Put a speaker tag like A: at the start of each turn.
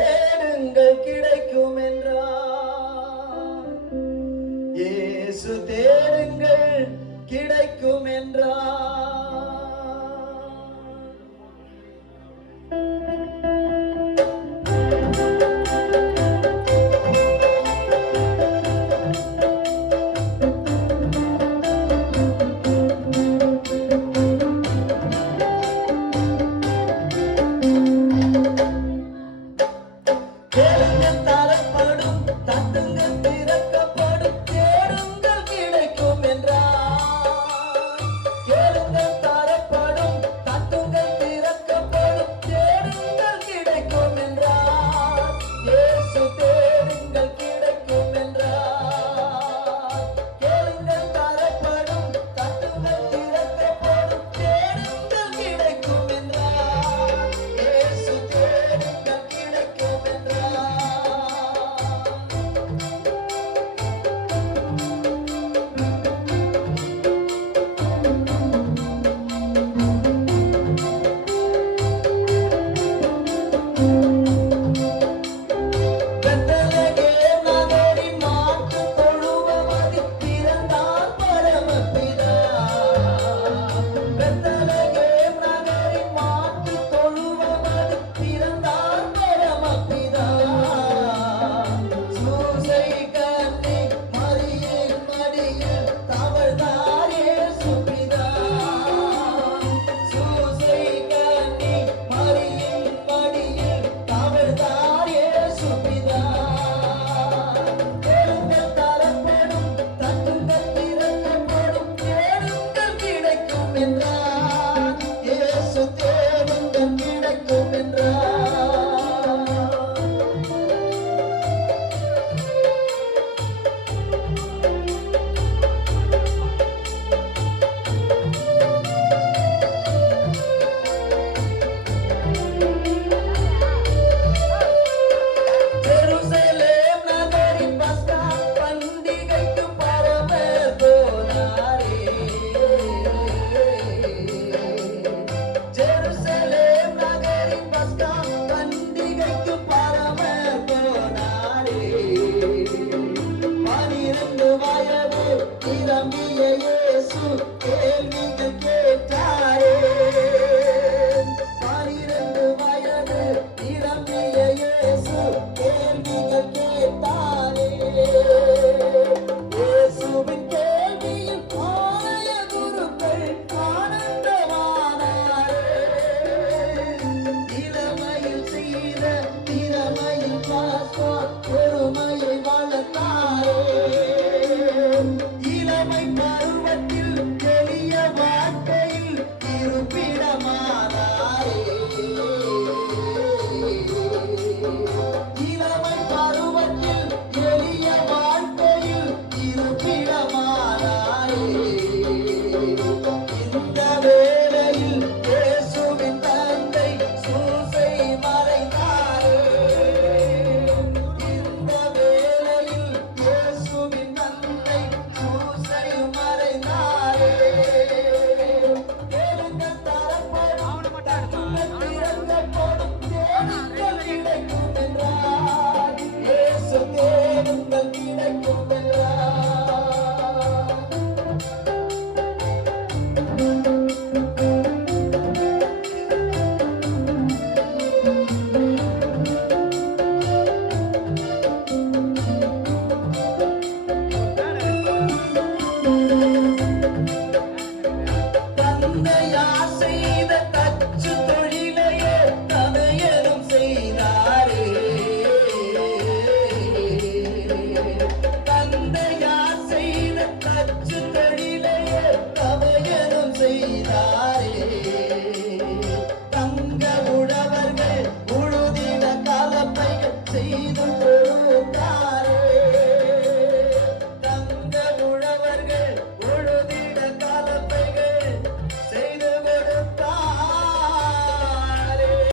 A: தேடுங்கள் கிடைக்குமே tendrá.